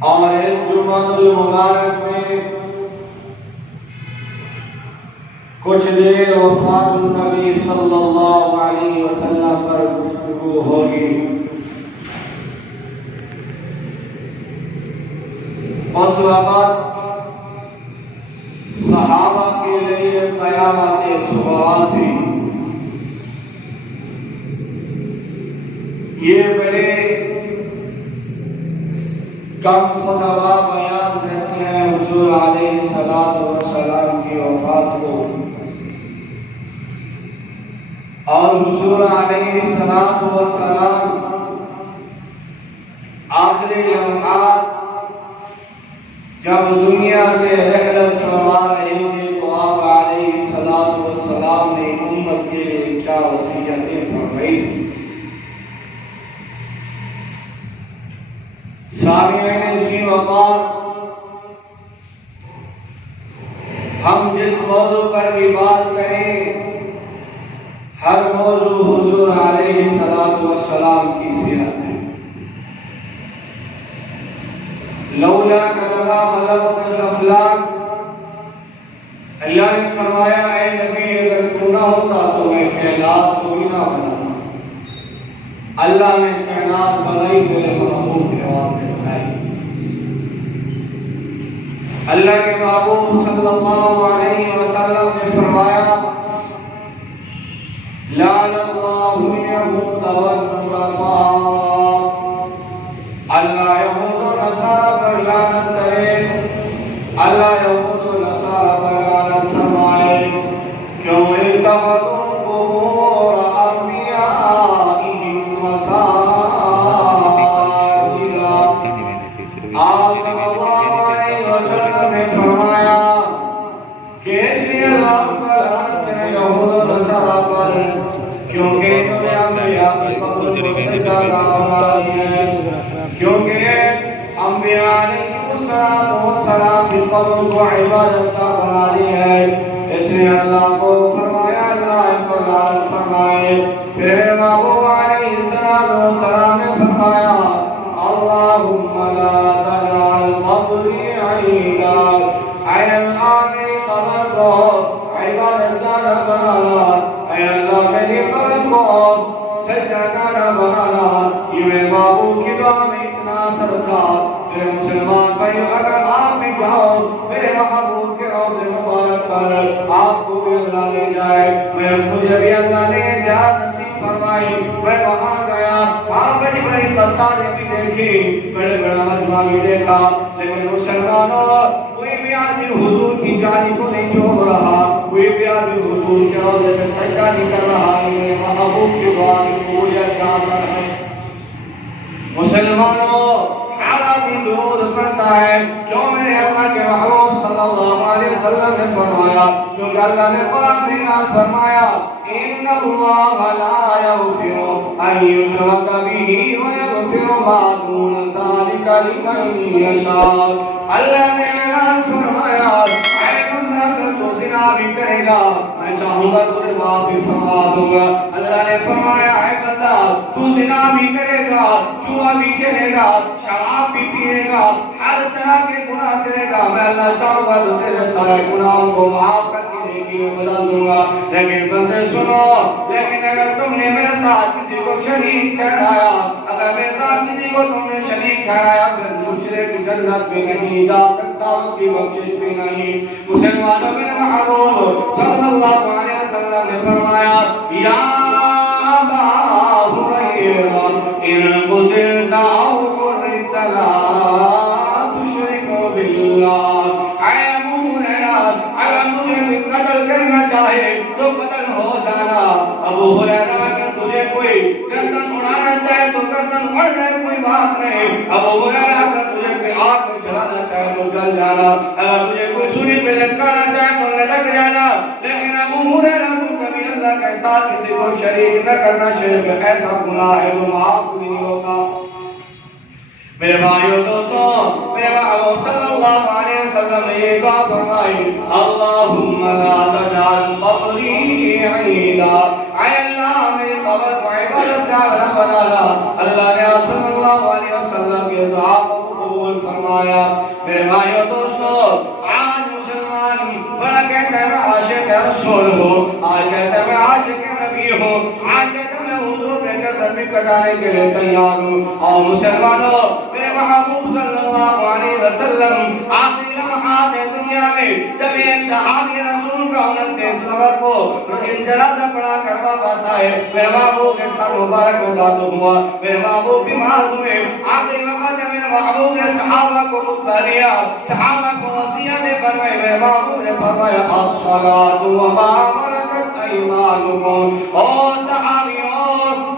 اور اس جمعۃ المبارک میں کچھ دیر وفات النبی صلی اللہ علیہ وسلم پر گفتگو ہوگی۔ اس وقت صحابہ کے لیے قیامت صغریٰ تھی۔ یہ بڑے کم خطبہ بیان کرتے ہیں حضور علیہ السلام کی وفات کو، اور حضور علیہ السلام آخری لمحات جب دنیا سے رحلت فرما رہے تھے تو آپ علیہ السلام نے امت کے لیے کیا وصیتیں فرمائی تھی۔ سامعین فی وقار، ہم جس موضوع پر بھی بات کریں ہر موضوع حضور علیہ السلام کی سیرت ہے۔ لولا کلمہ بلغت الافلاک، اللہ نے فرمایا اے نبی اگر تو نہ ہوتا تو میں کائنات کو ہی نہ بناتا۔ اللہ نے کائنات بنائی میرے محبوب کے واسطے بنائی۔ اللہ کے محبوب صلی اللہ علیہ وسلم نے فرمایا لعن اللہ الیہود والنصارى، اللہ یہود و نصارہ پر لعنت کرے، اللہ یہود و نصارہ پر لعنت فرمائے، کیوں اتخذوا قبور انبیائہم مساجد۔ آپ صلی اللہ علیہ وسلم نے فرمایا کہ اس لیے اللہ پر لعنت کرے یہود و نصارہ پر کیونکہ انہوں نے انبیاء کی قبر کو سجدہ بنا دیا ہے، کیونکہ انبیاء علیہ السلام کی قبر کو عبادت کا بنا دیا ہے، اس لیے اللہ کو فرمایا اللہ کو لعنت فرمائے۔ پھر محبوب علیہ السلام نے فرمایا اللہم لا تجعل قبری عیدا، اے اللہ میری قبر کو عبادت کا نہ بنانا، اے اللہ میری قبر کو سجدہ کا نہ بنانا۔ یہ میرے محبوب کی دعا میں اتنا اثر تھا۔ میرے مسلمان بھائی اگر آپ بھی جاؤ میرے محبوب کے روضے مبارک پر آپ کو بھی اللہ لے جائے، مجھے بھی اللہ نے زیادہ نصیب فرمائی۔ میں وہاں گیا، وہاں بڑی بڑی قطاریں بھی دیکھی، بڑے بڑا مجمع بھی دیکھا، لیکن مسلمانوں کوئی بھی آدمی حضور کی جانی کو نہیں چھوڑ رہا، کوئی بھی آدمی حضور کے روضے میں سجدہ نہیں کر رہا۔ میرے محبوب کی دعا کی قبولیت کا اثر ہے۔ مسلمانوں حالات بھی درود پڑھتا ہے، کیوں میرے اللہ کے محبوب صلی اللہ علیہ وسلم نے فرمایا، کیونکہ اللہ نے قرآن میں فرمایا ان اللہ لا یغفر ان یشرک بہ ویغفر ما دون ذلک لمن یشاء۔ اللہ نے اعلان فرمایا اے بندہ اگر تو زنا بھی کرے گا میں چاہوں گا تجھے معاف بھی فرما دوں گا۔ اللہ نے فرمایا اے بندہ تو زنا بھی کرے گا، جوا بھی کھیلے گا، شراب بھی پیے گا، ہر طرح کے گناہ کرے گا، میں اللہ چاہوں گا تو تیرے سارے گناہوں کو معاف کر کے نیکی میں بدل دوں گا۔ لیکن بندے سنو، لیکن اگر تم نے میرے ساتھ کسی کو شریک ٹھہرایا، اگر میرے ساتھ کسی کو تم نے شریک ٹھہرایا پھر مشرک جنت میں نہیں جا سکتا، اس کی بخشش بھی نہیں۔ مسلمانوں میں محبوب صلی اللہ علیہ وسلم نے فرمایا یا ابا ہریرہ ان قتلت او قتلت لا تشرک باللہ۔ اے ابو ہریرہ اگر تجھے قتل کرنا چاہے تو قتل ہو جانا۔ ابو ہریرہ اگر تجھے کوئی گردن اڑانا چاہے تو گردن اڑ جائے، کوئی بات نہیں۔ ابو ہریرہ اگر تجھے کوئی آگ میں جلانا چاہے تو جل جانا، اگر تجھے کوئی سولی پہ لٹکانا چاہے تو لٹک جانا، لیکن ابو ہریرہ تو کبھی اللہ کے ساتھ کسی کو شریک نہ کرنا، شرک ایسا گناہ ہے جو معاف بھی نہیں ہوتا۔ میرے بھائیو دوستو، میرے محبوب صلی اللہ علیہ وسلم نے یہ دعا فرمائی اللہم لا تجعل قبری عیدا، اے اللہ میری قبر کو عبادت گاہ نہ بنانا۔ اللہ نے صلی اللہ علیہ وسلم کی دعا کو قبول فرمایا۔ فرمایا۔ میرے بھائیو دوستو، آج مسلمان بڑا کہتا ہے میں عاشق رسول ہوں، آج کہتا ہے میں عاشق نبی ہوں، آج کہتا ہے میں حضور پہ گردن کٹانے کے لیے تیار ہوں۔ اور مسلمانوں، میرے محبوب صلی اللہ علیہ وسلم آخری لمحات دنیا میں جب ایک صحابی رسول کا 29 نومبر کو جنازہ پڑھا کر واپس آئے، میرے محبوب کے سر مبارک میں داخل ہوا، میرے محبوب بیمار ہوئے، آخری وقت میرے محبوب نے صحابہ کو خطبہ دیا، صحابہ کو وصیت فرمائی، میرے محبوب نے فرمایا الصلاۃ وما ملکت ایمانکم، او صحابیوں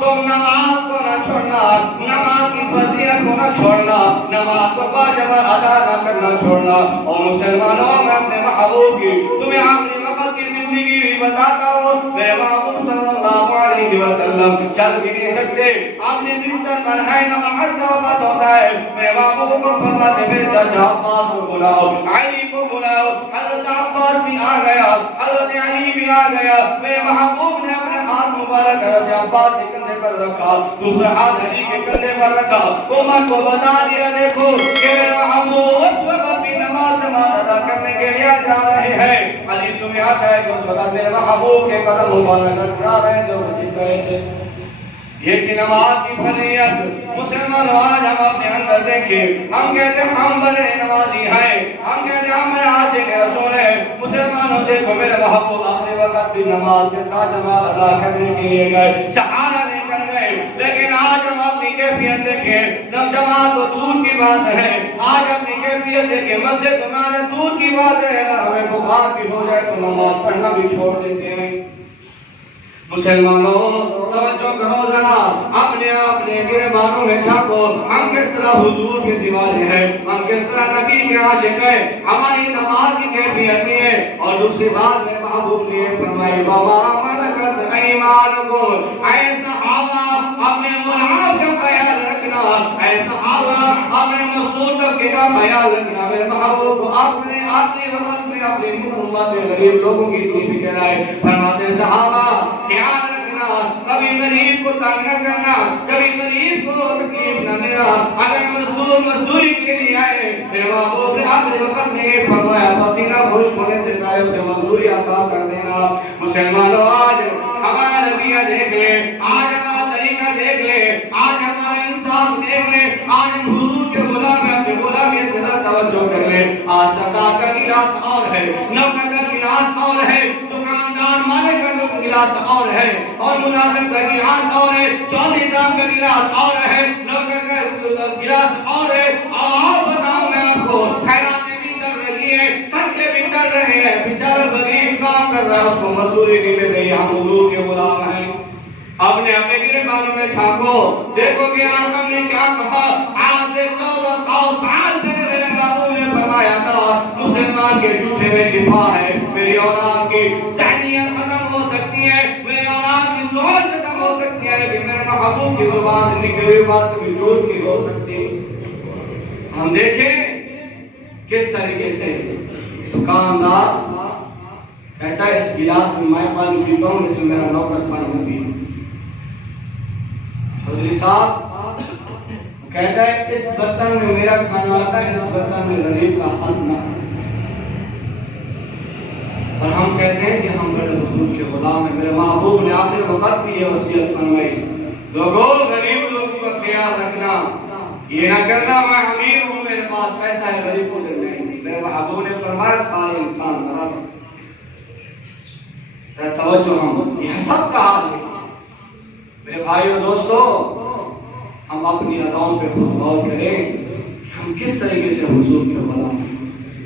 تم نماز کو نہ چھوڑنا، نماز کی فضیلت کو نہ چھوڑنا، نماز کو واجب ادا نہ کرنا چھوڑنا۔ اور مسلمانوں، میں اپنے محبوب کی تمہیں آخری وقت کی زندگی بھی بتاتا ہوں۔ میرے محبوب صلی اللہ علیہ وسلم چل بھی نہیں سکتے، اپنے بستر پر ہے، نماز کا وقت ہوتا ہے، میرے محبوب کو فرماتے میرے چچا عباس کو بلاؤ، علی کو بلاؤ، حضرت عباس بھی آ گیا، حضرت علی بھی آ گیا، میرے محبوب نے اپنے ہاتھ مبارک حضرت عباس کے کندھے پر رکھا، دوسرا ہاتھ علی کے کندھے پر رکھا، عمر کو بتا دیا دیکھو کہ میرے محبوب اس وقت بھی نماز ادا کرنے کے لیے جا رہے ہیں۔ علی سمجھ آتا ہے کہ اس وقت میرے محبوب کے قدم مبارک جا رہے ہیں جو مسجد گئے تھے۔ یہ تھی نماز کی فضیلت۔ مسلمانوں، آج ہم اپنے اندر دیکھیں، ہم کہتے ہیں ہم بڑے نمازی ہیں، ہم کہتے ہیں ہم بڑے عاشق رسول ہیں۔ مسلمانوں دیکھو، میرے محبوب آخری وقت بھی نماز کے ساتھ نماز ادا کرنے کے لیے گئے، سہارا لے کر گئے، لیکن آج ہم اپنی کیفیت دیکھیں، جماعت تو دور کی بات ہے، آج اپنی کیفیت دیکھیں، مسجد ہمارے دور کی بات ہے، اگر ہمیں بخار بھی ہو جائے تو نماز پڑھنا بھی چھوڑ دیتے ہیں۔ مسلمانوں، توجہ کرو ذرا، اپنے گریبانوں میں جھانکو، ہم کس طرح حضور کے دیوانے ہیں، ہم کس طرح نبی کے عاشق ہیں، ہماری نماز کی کیفیت یہ ہے۔ اور دوسری بات میرے محبوب نے فرمائی وما ملکت ایمانکم، اے صحابہ اپنے غلام کا خیال رکھنا، اے صحابہ اپنے مصطفی کا خیال رکھنا۔ میرے محبوب کو اپنے آخری وقت میں اپنی امت غریب لوگوں کی اتنی فکر ہے، فرماتے صحابہ خیال رکھنا، کبھی غریب کو تنگ نہ کرنا، کبھی غریب کو تکلیف نہ دینا، اگر مزدور مزدوری کے لیے آئے، میرے محبوب نے آخری وقت میں فرمایا پسینہ خشک ہونے سے پہلے اسے مزدوری عطا کر دینا۔ مسلمانوں، آج ہمارا رویہ دیکھ لے، آج ہمارا طریقہ دیکھ لے، آج ہمارا انصاف دیکھ لے، آج ہم حضور کے غلام میں اپنے غلامیت کی طرف توجہ کر لے۔ آج سردار کا گلاس اور ہے، نوکر کا گلاس اور ہے، دکاندار مالک کا گلاس اور ہے، اور ملازم کا گلاس اور ہے، چودھری صاحب کا گلاس اور ہے، نوکر کا گلاس اور ہے۔ اور بتاؤں میں آپ کو، خیراتیں بھی چل رہی ہیں، صدقے بھی چل رہے ہیں، بیچارہ غریب کام کر رہا ہے، اس کو مزدوری نہیں مل رہی، ہم حضور کے غلام ہیں۔ اپنے گریبانوں میں جھانکو، دیکھو کہ آج ہم نے کیا کہا۔ آج سے 1400 سال پہلے میرے محبوب نے فرمایا تھا مسلمان کے جھوٹے میں شفا ہے۔ میری اولاد کی ذہنیت ختم ہو سکتی ہے، میری اولاد کی سوچ ختم ہو سکتی ہے، لیکن میرے محبوب کی زبان سے نکلی ہوئی بات کبھی جھوٹ نہیں ہو سکتی۔ ہم دیکھیں کس طریقے سے دکاندار کہتا ہے اس گلاس میں میں پانی پیتا ہوں، اس میں میرا نوکر پانی نہ پیے۔ چودھری صاحب کہتا ہے اس برتن میں میرا کھانا آتا ہے، اس برتن میں غریب کا ہاتھ نہ۔ اور ہم کہتے ہیں کہ ہم بڑے حضور کے غلام ہیں۔ میرے محبوب نے آخر وقت بھی یہ وصیت فرمائی، لوگوں غریب لوگوں کا خیال رکھنا، یہ نہ کرنا میں امیر ہوں میرے پاس پیسہ ہے غریب کو دے دیں۔ میرے محبوب نے فرمایا سارے انسان برابر۔ توجہ، ہم یہ سب کا حال ہے۔ میرے بھائیو دوستو، ہم اپنی اداؤں پہ خود غور کریں کہ ہم کس طریقے سے حضور کے غلام ہیں۔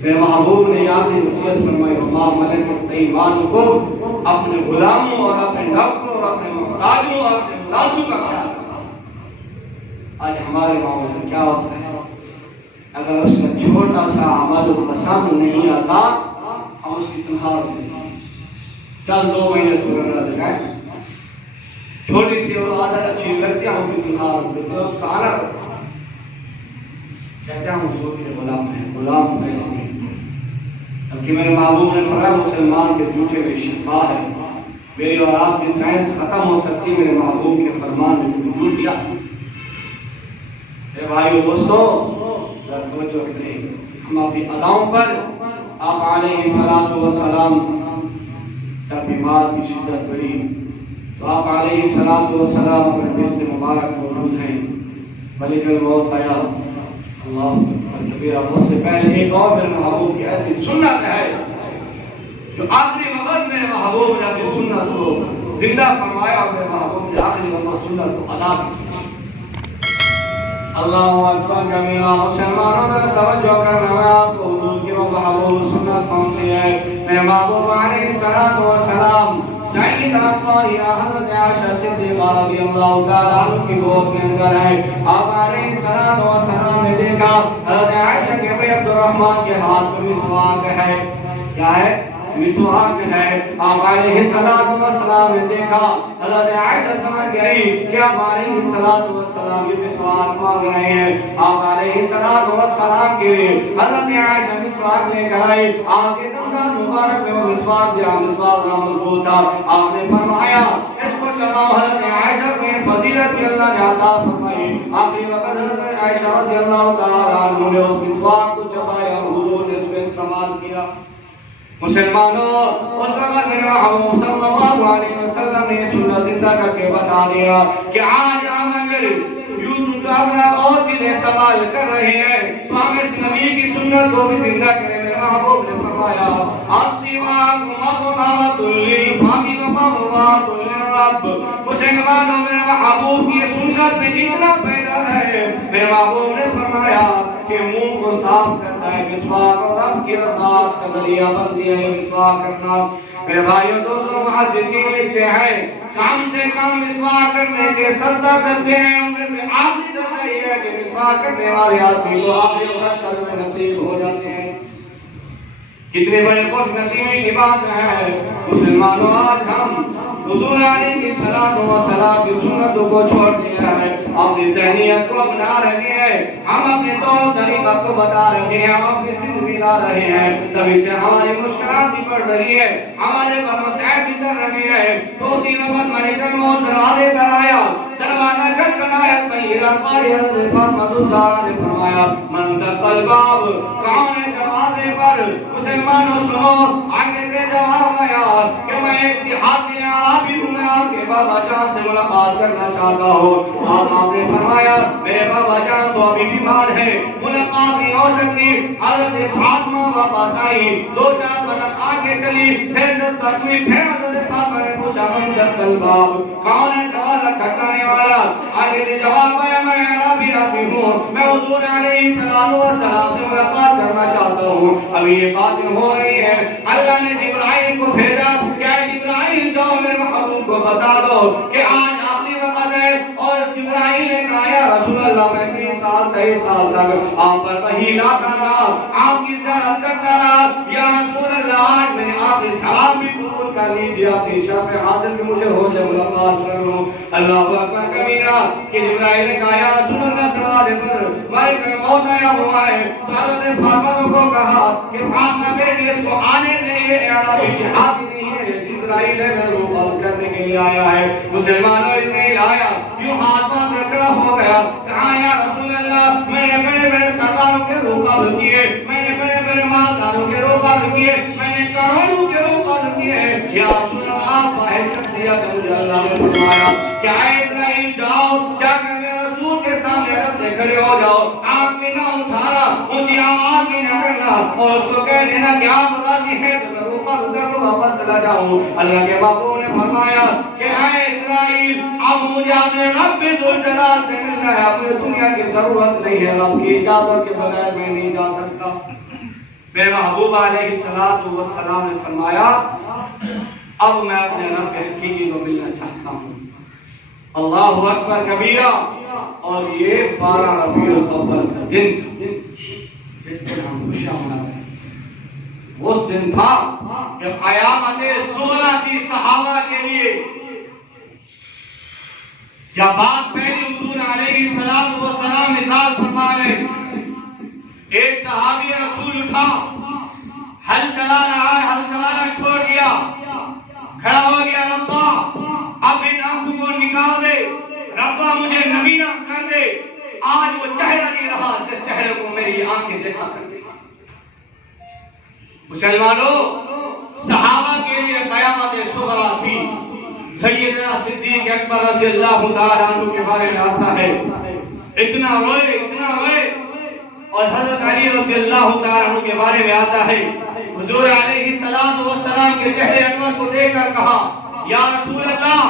میرے محبوب نے آخری وصیت فرمائی وما ملکت ایمانکم، اپنے غلاموں اور اپنے نوکروں اور اپنے محتاجوں اور اپنے اولادوں کا خیال رکھنا۔ آج ہمارے معاملے میں کیا ہوتا ہے، اگر اس کا چھوٹا سا عمل پسند نہیں آتا ہم اس کی تنخواہ دیتے ہیں، چل 2 مہینے سے رگڑا لگائیں، چھوٹی سی اور عادت اچھی لگتی ہے، ہم اس کی تنخواہ دیتے ہیں، اس کا آنا کہتے ہیں ہم حضور کے غلام ہیں۔ غلام ایسے نہیں، بلکہ میرے محبوب نے فرمایا مسلمان کے جھوٹے میں شفا ہے۔ میری اور آپ کی سائنس ختم ہو سکتی، میرے محبوب کے فرمان میں وجود دیا۔ میرے بھائیو دوستو، توجہ کریں ہم اپنی اداؤں پر آپ علیہ السلام کا بیمار کی شدت بڑی تو آپ علیہ السلام اپنے بست مبارک موجود ہیں ملک الموت آیا اللہ کبیرہ اس سے پہلے ایک اور میرے محبوب کی ایسی سنت ہے جو آخری وقت میرے محبوب نے اپنی سنت کو زندہ فرمایا اور میرے محبوب نے آخری وقت سنت کو ادا کیا اللہ اکبر کبیرہ مسلمانوں نے توجہ کرنا ہے آپ کو حضور کی وہ محبوب سنت کون سی ہے میرے محبوب علیہ السلام سیدہ طاہرہ حضرت عائشہ صدیقہ رضی اللہ تعالیٰ عنہ کی گود کے اندر ہے آپ علیہ السلام نے دیکھا حضرت عائشہ کے بھائی عبد الرحمن کے ہاتھ میں مسواک ہے کیا ہے مسواک ہے آپ علیہ السلام نے دیکھا حضرت عائشہ سمجھ گئی کہ آپ علیہ السلام یہ مسواک مانگ رہے ہیں آپ علیہ السلام کے لیے حضرت عائشہ مسواک لے کر آئی آپ کے دندان مبارک میں وہ مسواک دیا مسواک نہ مضبوط تھا آپ نے فرمایا اس کو چلاؤ حضرت عائشہ کو فضیلت بھی اللہ نے عطا فرمائی آخری وقت حضرت عائشہ رضی اللہ تعالیٰ عنہ نے اس مسواک کو چبایا اور حضور نے اس کو استعمال کیا مسلمانوں اس وقت میرے محبوب صلی اللہ علیہ وسلم نے سنت زندہ کر کے بتا دیا کہ آج ہم اگر اپنا اور چیزیں استعمال کر رہے ہیں تو ہم اس نبی کی سنت کو بھی زندہ کریں میرے محبوب نے فرمایا السواک مطعمۃ للفم ومرضاۃ للرب مسلمانوں میرے محبوب کی سنت میں اتنا فائدہ ہے میرے محبوب نے فرمایا کہ منہ کو صاف کرتا ہے مسواک اور رب کی رضا کا ذریعہ بنتی ہے مسواک کرنا میرے بھائیوں دوستوں محدثین لکھتے ہیں کم سے کم مسواک کرنے کے 70 درجے ہیں ان میں سے آخری درجہ یہ ہے کہ مسواک کرنے والے آدمی کو آخری وقت کلمہ نصیب ہو جاتے ہیں کتنے بڑے خوش نصیبی کی بات ہے مسلمانوں آج ہم حضور علیہ السلام کی سنتوں کو چھوڑ دیا ہے اپنی ذہنیت کو اپنا رہے ہیں ہم اپنے طور طریقت کو بتا رہے ہیں ہم اپنی زندگی لا رہے ہیں تبھی سے ہماری مشکلات بھی بڑھ رہی ہے ہمارے پر مسائل بھی چل رہی ہے تو اسی وقت ملک الموت دروازے پر آیا دروازہ کھٹکھٹایا سیدہ طاہرہ رضی اللہ عنہا نے فرمایا من دق الباب کون ہے دروازے پر مسلمانوں سنو آگے سے جواب آیا کہ میں ایک دیہاتی عربی ہوں میں آپ کے بابا جان سے ملاقات کرنا چاہتا ہوں آپ نے فرمایا میرے بابا جان تو ابھی بیمار ہے ملاقات نہیں ہو سکتی حضرت فاطمہ واپس آئی 2-4 قدم آگے چلی پھر جب تسمی پھر حضرت فاطمہ نے پوچھا من دق الباب کون ہے دروازہ کھٹکھٹانے والا آگے سے جواب آیا میں عربی ہوں میں حضور علیہ السلام سے ملاقات کرنا چاہتا ہوں ابھی یہ باتیں ہو رہی ہے اللہ نے جبرائیل کو بھیجا کہ جبرائیل جاؤ میرے محبوب کو بتا دو کہ آج آخری وقت ہے اور جبرائیل نے کہا یا رسول اللہ میں 20 سال 23 سال تک آپ پر وحی لاتا رہا آپ کی زیارت کرتا رہا یا رسول اللہ آج میں نے آپ کے سلام بھی قبول کر لیجیے اپنی شرف حاصل بھی مجھے ہو جائے ملاقات کر لوں اللہ اکبر کبیرہ کہ جبرائیل نے کہا یا رسول اللہ دروازے پر ملک الموت آیا ہوا ہے تو حضرت فاطمہ کو کہا کہ فاطمہ بیٹی اس کو آنے دے عربی جہاد نہیں ہے اسرائیل ہے میں روح قبض کرنے کے لیے آیا ہے مسلمانوں اسرائیل آیا یوں ہاتھ میں کھڑا ہو گیا کہا یا رسول اللہ میں نے بڑے بڑے سرداروں کے روح قبض کیے میں نے بڑے بڑے مالداروں کے روح قبض کیے میں نے کروڑوں کے روح قبض کیے یا رسول اللہ آپ کا شخصیت مجھے اللہ نے فرمایا کہ اے اسرائیل جاؤ جا کر میرے رسول کے سامنے ادب سے کھڑے ہو جاؤ آپ بھی نہ اٹھانا اونچی آواز بھی نہ کرنا اور اس کو کہہ دینا کہ آپ راضی ہیں تو میں روح قبض کر لوں واپس چلا جاؤں اللہ کے محبوب نے فرمایا کہ اے اسرائیل اب مجھے اپنے رب ذوالجلال سے ملنا ہے اپنی دنیا کی ضرورت نہیں ہے رب کی اجازت کے بغیر میں نہیں جا سکتا میرے محبوب علیہ السلام نے فرمایا اب میں اپنے رب حقیقی کو ملنا چاہتا ہوں اللہ اکبر کبیرہ اور یہ 12 ربیع الاول کا دن تھا جس دن ہم خوشیاں منا رہے ہیں اس دن تھا کہ قیامت صغریٰ تھی صحابہ کے لیے جب بات پہلی حضور علیہ السلام مثال فرما رہے ایک صحابی رسول اٹھا ہل چلا رہا ہے ہل چلانا چھوڑ دیا کھڑا ہو گیا ربا اب ان آنکھوں کو نکال دے ربا مجھے نبی نہ کر دے آج وہ چہرہ نہیں رہا جس چہرے کو میری آنکھیں دیکھا کرتے تھے۔ مسلمانوں، صحابہ کے لیے قیامت صغریٰ تھی۔ سیدنا صدیق اکبر رضی اللہ تعالیٰ عنہ کے بارے میں آتا ہے اتنا روئے، اور حضرت علی رضی اللہ تعالیٰ عنہ کے بارے میں آتا ہے حضور علیہ السلام کے چہرے انور کو دیکھ کر کہا یا رسول اللہ،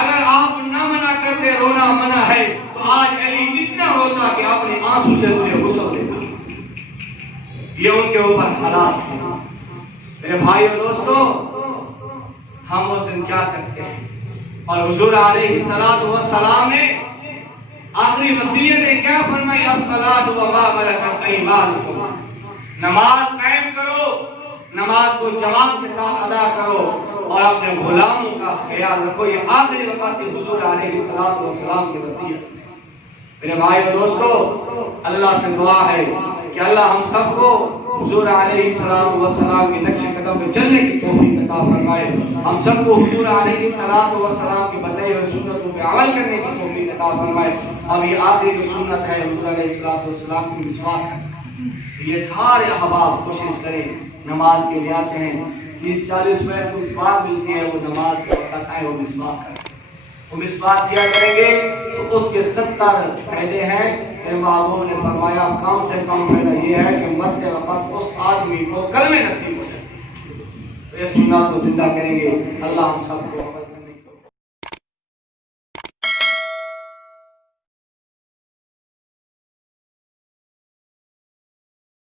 اگر آپ نہ منع کرتے رونا منع ہے تو آج علی اتنا روتا کہ آپ نے آنسو سے انہیں غسل دیتا۔ یہ ان کے اوپر حالات ہیں۔ میرے بھائی اور دوستو، ہم اس دن کیا کرتے ہیں؟ اور حضور علیہ السلام نے آخری وصیت میں کیا فرمائی؟ الصلاۃ وما ملکت ایمانکم، نماز قائم کرو، نماز کو جماعت کے ساتھ ادا کرو اور اپنے غلاموں کا خیال رکھو۔ یہ آخری وقت حضور علیہ السلام کی وصیت۔ میرے بھائی اور دوستو، اللہ سے دعا ہے کہ اللہ ہم سب کو حضور علیہ السلام کے نقش قدم پہ چلنے کی توفیق عطا فرمائے۔ ہم سب کو حضور علیہ السلام کی بتائی ہوئی سنتوں پہ عمل کرنے کی توفیق عطا فرمائے۔ اب یہ آخری جو سنت ہے حضور علیہ السلام کی مسواک ہے، یہ سارے احباب کوشش کریں، نماز کے لیے آتے ہیں 30-40 منٹ کو مسواک ملتی ہے، وہ نماز کے وقت آئے وہ مسواک کریں، وہ مسواک کیا کریں گے تو اس کے 70 فائدے ہیں۔ میرے محبوب نے فرمایا کم سے کم فائدہ یہ ہے کہ مرتے وقت اس آدمی کو کلمہ نصیب ہو جائے۔ تو اس سنت کو زندہ کریں گے۔ اللہ ہم سب کو